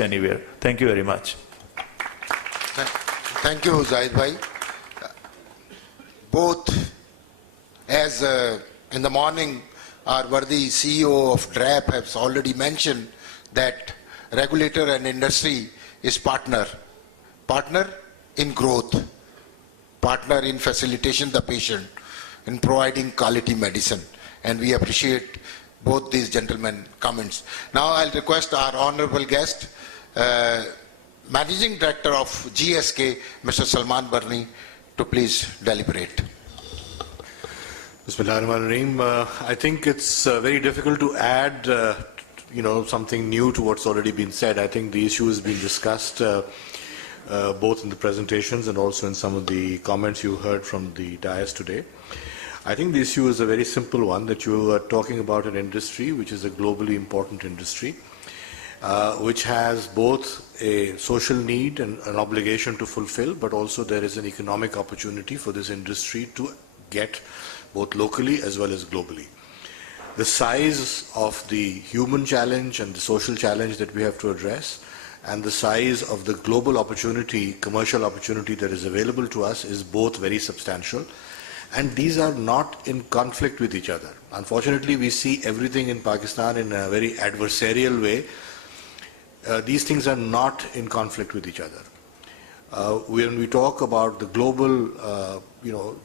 anywhere. Thank you very much. Thank you, Zahid bhai. Both, as in the morning, our worthy CEO of DRAP has already mentioned that regulator and industry is partner in growth, partner in facilitation the patient, in providing quality medicine. And we appreciate both these gentlemen comments. Now I'll request our honorable guest, Managing Director of GSK, Mr. Salman Barni, to please deliberate. Bismillahirrahmanirrahim. I think it's very difficult to add, something new to what's already been said. I think the issue has been discussed both in the presentations and also in some of the comments you heard from the dais today. I think the issue is a very simple one, that you are talking about an industry which is a globally important industry, which has both a social need and an obligation to fulfill, but also there is an economic opportunity for this industry to get both locally as well as globally. The size of the human challenge and the social challenge that we have to address, and the size of the global opportunity, commercial opportunity that is available to us is both very substantial. And these are not in conflict with each other. Unfortunately, we see everything in Pakistan in a very adversarial way. These things are not in conflict with each other. When we talk about the global,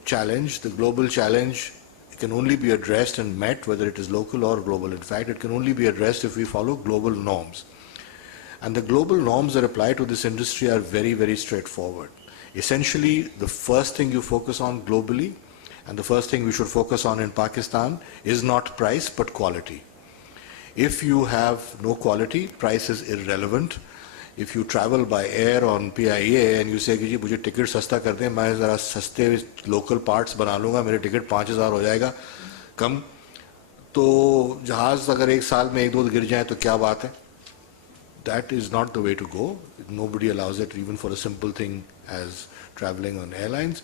challenge, the global challenge can only be addressed and met, whether it is local or global. In fact, it can only be addressed if we follow global norms. And the global norms that apply to this industry are very, very straightforward. Essentially, the first thing you focus on globally, and the first thing we should focus on in Pakistan, is not price but quality. If you have no quality, price is irrelevant. If you travel by air on PIA and you say कि जी मुझे ticket सस्ता कर दें, मैं ज़रा सस्ते local parts बना लूँगा, मेरे टिकट 5,000 हो जाएगा कम, तो जहाज़ अगर एक साल में 1-2 गिर जाए तो क्या बात है? That is not the way to go. Nobody allows it, even for a simple thing as traveling on airlines.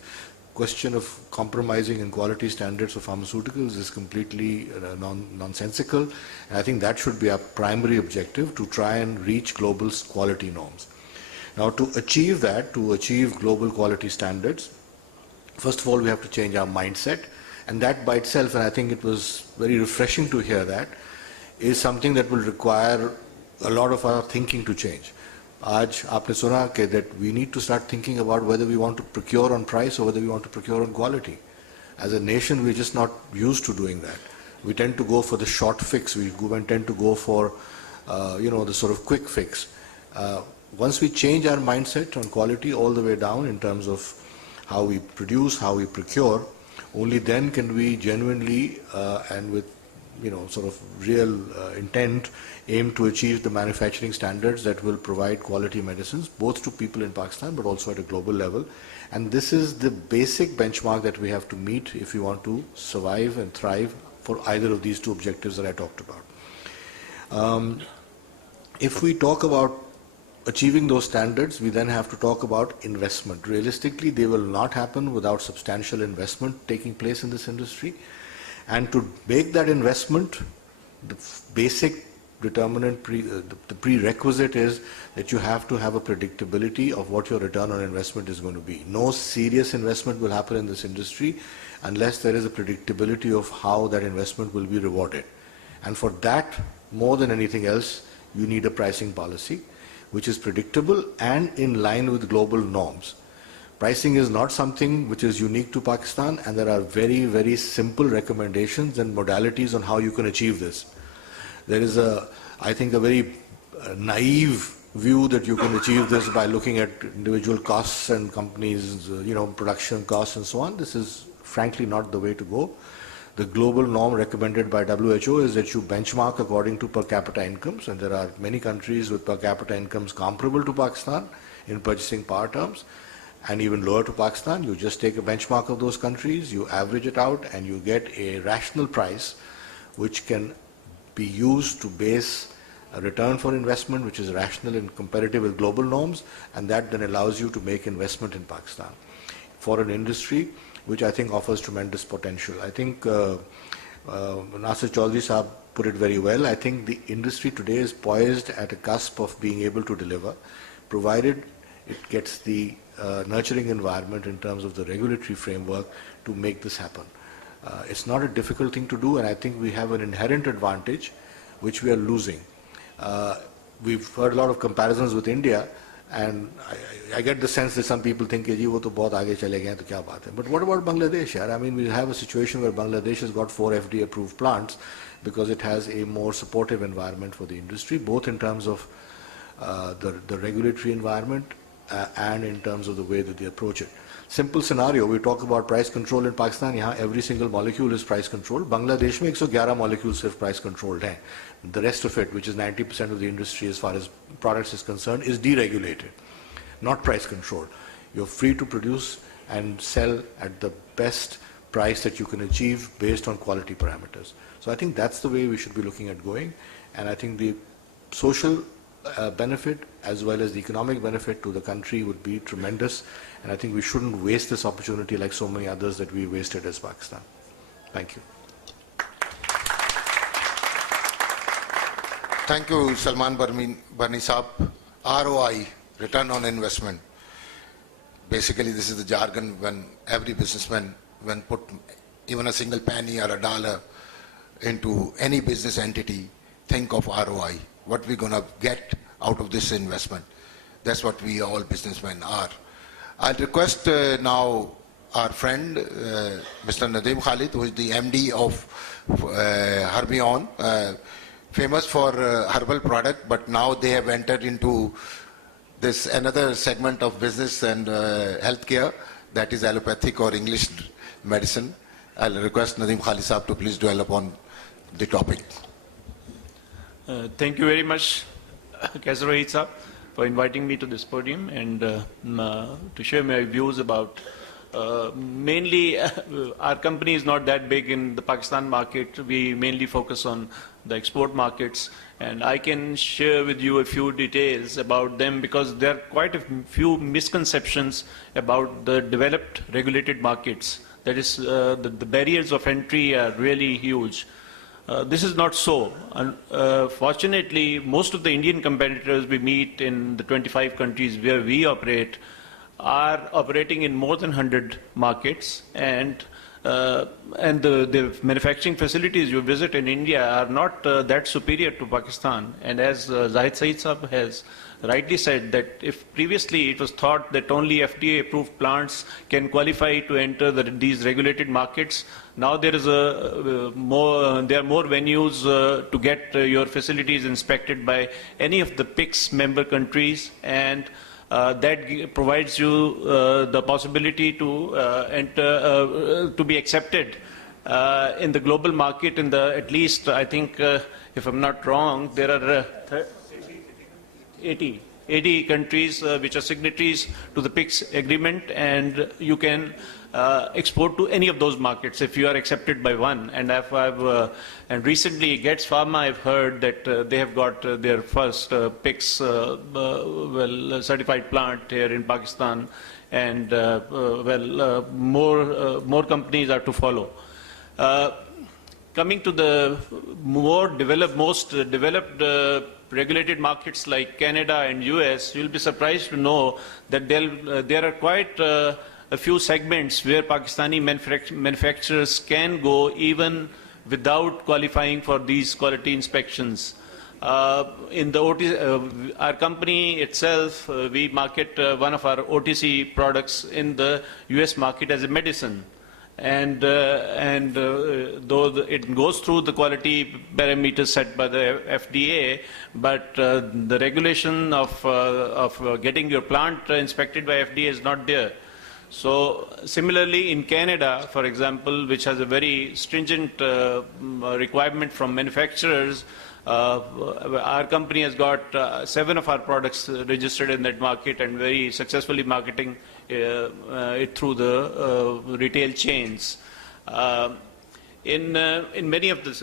Question of compromising in quality standards of pharmaceuticals is completely nonsensical. And I think that should be our primary objective, to try and reach global quality norms. Now, to achieve that, to achieve global quality standards, first of all, we have to change our mindset. And that by itself, and I think it was very refreshing to hear that, is something that will require a lot of our thinking to change. आज आपने सुना कि that we need to start thinking about whether we want to procure on price or whether we want to procure on quality. As a nation, we're just not used to doing that. We tend to go for the short fix. We tend to go for, the sort of quick fix. Once we change our mindset on quality all the way down in terms of how we produce, how we procure, only then can we genuinely and with sort of real intent, aim to achieve the manufacturing standards that will provide quality medicines, both to people in Pakistan, but also at a global level. And this is the basic benchmark that we have to meet if we want to survive and thrive for either of these two objectives that I talked about. If we talk about achieving those standards, we then have to talk about investment. Realistically, they will not happen without substantial investment taking place in this industry. And to make that investment, the basic determinant, the prerequisite is that you have to have a predictability of what your return on investment is going to be. No serious investment will happen in this industry unless there is a predictability of how that investment will be rewarded. And for that, more than anything else, you need a pricing policy which is predictable and in line with global norms. Pricing is not something which is unique to Pakistan, and there are very, very simple recommendations and modalities on how you can achieve this. There is I think, a very naive view that you can achieve this by looking at individual costs and companies, production costs and so on. This is frankly not the way to go. The global norm recommended by WHO is that you benchmark according to per capita incomes, and there are many countries with per capita incomes comparable to Pakistan in purchasing power terms, and even lower to Pakistan. You just take a benchmark of those countries, you average it out, and you get a rational price which can be used to base a return for investment which is rational and competitive with global norms, and that then allows you to make investment in Pakistan for an industry which I think offers tremendous potential. I think Nasir Chaudhary Sahab put it very well. I think the industry today is poised at a cusp of being able to deliver, provided it gets the nurturing environment in terms of the regulatory framework to make this happen. It's not a difficult thing to do, and I think we have an inherent advantage which we are losing. We've heard a lot of comparisons with India, and I get the sense that some people think, "Ji, wo to bahut aage chale gaye, to kya baat hai?" But what about Bangladesh? Yaar? I mean, we have a situation where Bangladesh has got 4 FDA-approved plants because it has a more supportive environment for the industry, both in terms of the regulatory environment and in terms of the way that they approach it. Simple scenario, we talk about price control in Pakistan. Here, every single molecule is price controlled. Bangladesh mein 111 molecules sirf price controlled hai. The rest of it, which is 90% of the industry as far as products is concerned, is deregulated, not price controlled. You're free to produce and sell at the best price that you can achieve based on quality parameters. So I think that's the way we should be looking at going, and I think the social benefit as well as the economic benefit to the country would be tremendous, and I think we shouldn't waste this opportunity like so many others that we wasted as Pakistan. Thank you. Thank you, Salman Bani Saab. ROI, return on investment. Basically, this is the jargon when every businessman, when put even a single penny or a dollar into any business entity, think of ROI. What we're going to get out of this investment. That's what we all businessmen are. I'll request now our friend, Mr. Nadeem Khalid, who is the MD of Herbion, famous for herbal product, but now they have entered into this another segment of business and healthcare, that is allopathic or English medicine. I'll request Nadeem Khalid Saab to please dwell upon the topic. Thank you very much, Kaisar Wahid Saab, for inviting me to this podium and to share my views about mainly our company is not that big in the Pakistan market. We mainly focus on the export markets, and I can share with you a few details about them because there are quite a few misconceptions about the developed regulated markets. That is, the barriers of entry are really huge. This is not so. Fortunately, most of the Indian competitors we meet in the 25 countries where we operate are operating in more than 100 markets, and the manufacturing facilities you visit in India are not that superior to Pakistan. And as Zahid Saeed Saab has rightly said, that if previously it was thought that only FDA-approved plants can qualify to enter these regulated markets, now there is there are more venues to get your facilities inspected by any of the PICS member countries, and that provides you the possibility to enter, to be accepted in the global market. In the at least, I think, if I'm not wrong, there are 80 countries which are signatories to the PICS agreement, and you can export to any of those markets if you are accepted by one. And and recently, Getz Pharma, I've heard that they have got their first PICS certified plant here in Pakistan, and more companies are to follow. Coming to the most developed regulated markets like Canada and US, you'll be surprised to know that there are quite a few segments where Pakistani manufacturers can go even without qualifying for these quality inspections. In the our company itself, we market one of our OTC products in the US market as a medicine. And though it goes through the quality parameters set by the FDA, but the regulation of getting your plant inspected by FDA is not there. So similarly in Canada, for example, which has a very stringent requirement from manufacturers, our company has got 7 of our products registered in that market and very successfully marketing it through the retail chains. In many of this,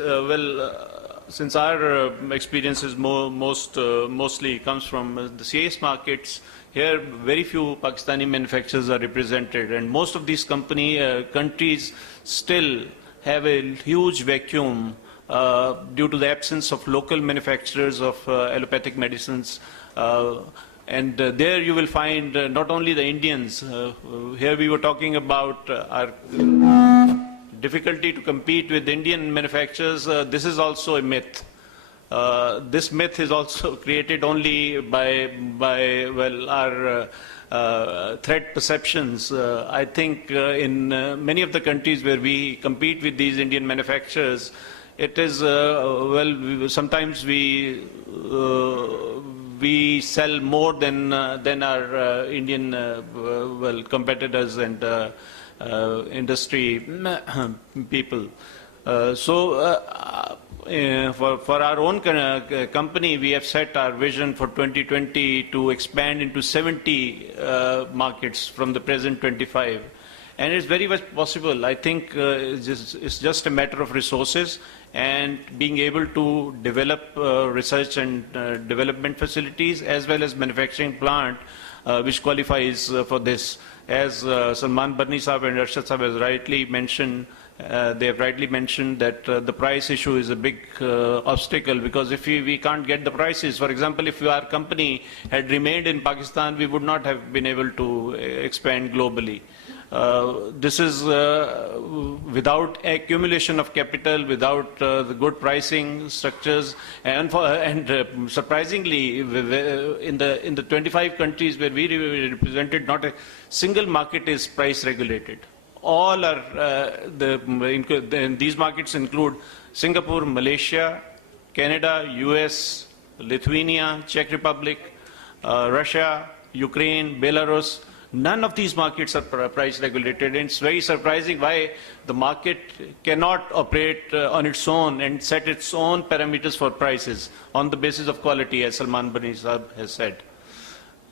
since our experiences mostly comes from the CIS markets, here very few Pakistani manufacturers are represented, and most of these countries still have a huge vacuum due to the absence of local manufacturers of allopathic medicines. And there you will find not only the Indians, here we were talking about our difficulty to compete with Indian manufacturers. This is also a myth. This myth is also created only by our threat perceptions. I think in many of the countries where we compete with these Indian manufacturers, it is, sometimes we sell more than our Indian competitors and industry people. For our own company, we have set our vision for 2020 to expand into 70 markets from the present 25. And it's very much possible. I think it's just a matter of resources and being able to develop research and development facilities as well as manufacturing plant which qualifies for this. As Salman Barni Sahab and Arshad Sahab has rightly mentioned, they have rightly mentioned that the price issue is a big obstacle, because if we can't get the prices, for example, if our company had remained in Pakistan, we would not have been able to expand globally. This is without accumulation of capital, without the good pricing structures, and surprisingly, in the 25 countries where we represented, not a single market is price regulated. All are these markets include Singapore, Malaysia, Canada, US, Lithuania, Czech Republic, Russia, Ukraine, Belarus. None of these markets are price regulated, and it's very surprising why the market cannot operate on its own and set its own parameters for prices on the basis of quality, as Salman Barni Sahab has said.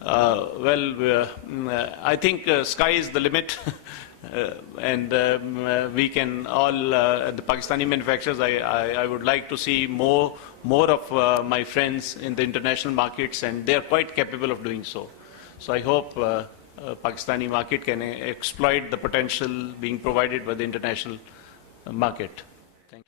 I think sky is the limit. And we can all, the Pakistani manufacturers, I would like to see more of my friends in the international markets, and they are quite capable of doing so. So I hope Pakistani market can exploit the potential being provided by the international market.